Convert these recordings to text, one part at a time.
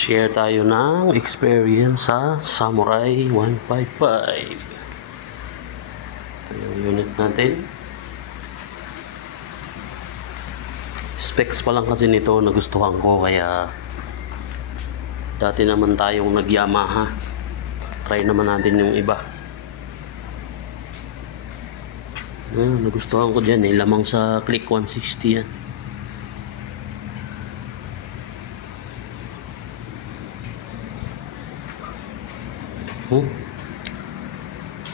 Share tayo ng experience sa Samurai 155. Ito yung unit natin. Specs pa lang kasi nito nagustuhan ko, kaya dati naman tayong nag-Yamaha. Try naman natin yung iba. Nagustuhan ko dyan lamang sa Click 160 yan.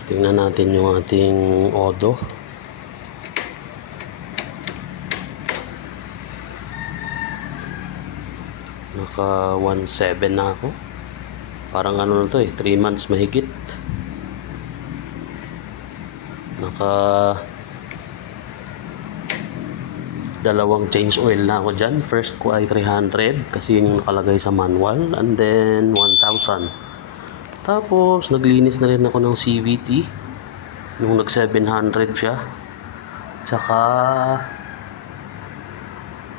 Tingnan natin yung ating Odo. Naka 1.7 na ako. Parang ano na to 3 months mahigit. Naka dalawang change oil na ako dyan. First ko ay 300 kasi yung nakalagay sa manual, and then 1,000. Tapos naglinis na rin ako ng CVT nung nag 700 siya. Tsaka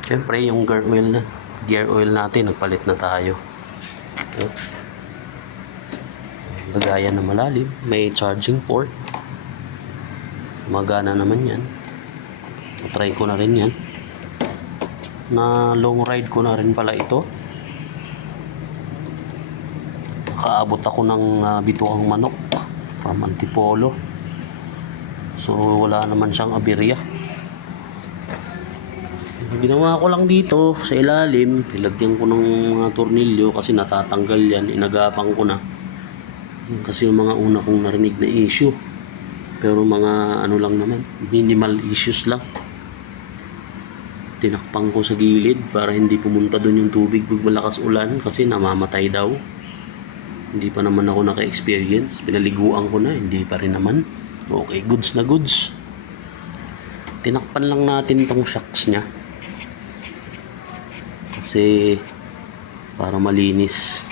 syempre yung gear oil natin nagpalit na tayo. Lagayan na malalim, may charging port, magana naman yan. Try ko na rin yan, na long ride ko na rin pala ito. Nakaabot ako ng bituang manok from Antipolo, so wala naman siyang aberya. Ginawa ko lang dito sa ilalim, nilagyan ko ng mga tornilyo kasi natatanggal yan. Inagapang ko na kasi yung mga una kong narinig na issue, pero mga ano lang naman, minimal issues lang. Tinakpang ko sa gilid para hindi pumunta doon yung tubig pag malakas ulan kasi namamatay daw. Hindi pa naman ako naka-experience. Pinaliguan ko na, hindi pa rin naman. Okay, goods na goods. Tinakpan lang natin itong shocks nya kasi para malinis.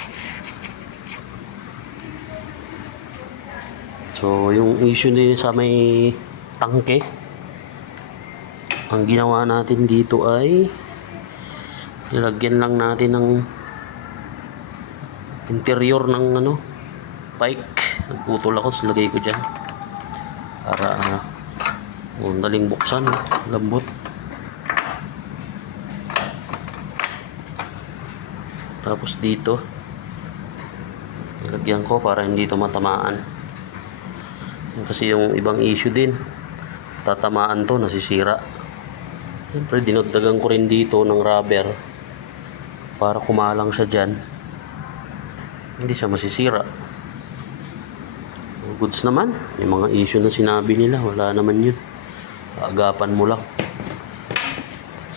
So yung issue na sa may tangke, ang ginawa natin dito ay nilagyan lang natin ng interior ng pike. Nagputol ako, so lagay ko dyan para daling buksan, lambot. Tapos dito nilagyan ko para hindi ito matamaan, kasi yung ibang issue din tatamaan to, nasisira. Siyempre dinagdagan ko rin dito ng rubber para kumalang siya dyan, hindi siya masisira. Goods naman. Yung mga issue na sinabi nila, wala naman yun. Agapan mo lang.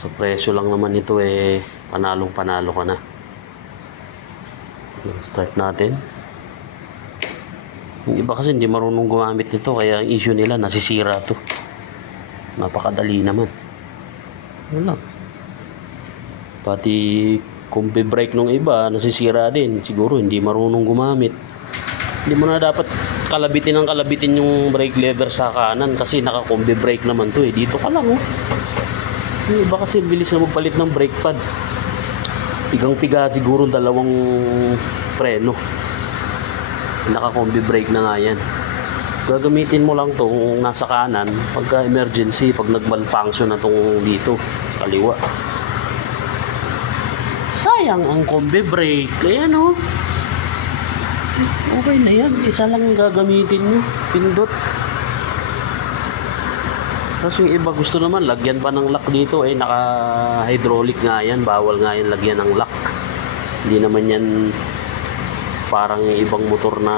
Sa presyo lang naman ito panalong panalo ka na. Start natin. Yung iba kasi hindi marunong gumamit nito, kaya ang issue nila nasisira to. Napakadali naman. Wala. Pati combi brake nung iba nasisira din. Siguro hindi marunong gumamit. Hindi mo na dapat kalabitin yung brake lever sa kanan kasi naka-combi brake naman to dito ka lang Yung iba kasi bilis na magpalit ng brake pad. Pigang-piga siguro dalawang preno. Naka-combi brake na nga yan. Gagamitin mo lang tong nasa kanan pagka emergency, pag nag-malfunction na tong dito kaliwa. Sayang ang combi brake. Ayan okay na yan. Isa lang gagamitin nyo. Pindot. Tapos yung iba gusto naman lagyan pa ng lock dito. Naka-hydraulic nga yan. Bawal nga yan lagyan ng lock. Hindi naman yan parang yung ibang motor na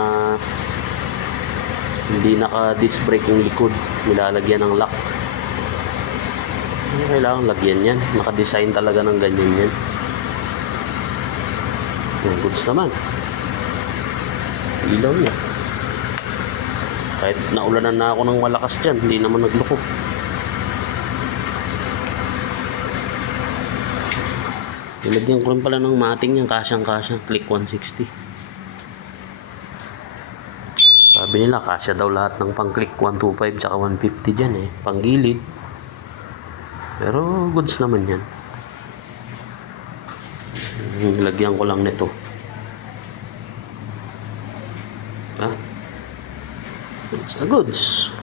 hindi naka-disc brake yung likod. Nilalagyan ng lock. Hindi kailangan lagyan yan. Naka-design talaga ng ganyan yan. Yung goods naman. Ilaw niya. Kahit naulanan na ako ng malakas dyan, hindi naman nagloko. Nilagyan ko rin pala ng mating yung kasyang-kasyang Click 160. Sabi nila kasya daw lahat ng pang Click 125 tsaka 150 dyan pang gilid. Pero goods naman yan. Lagyan ko lang nito. Ha? Basta goods.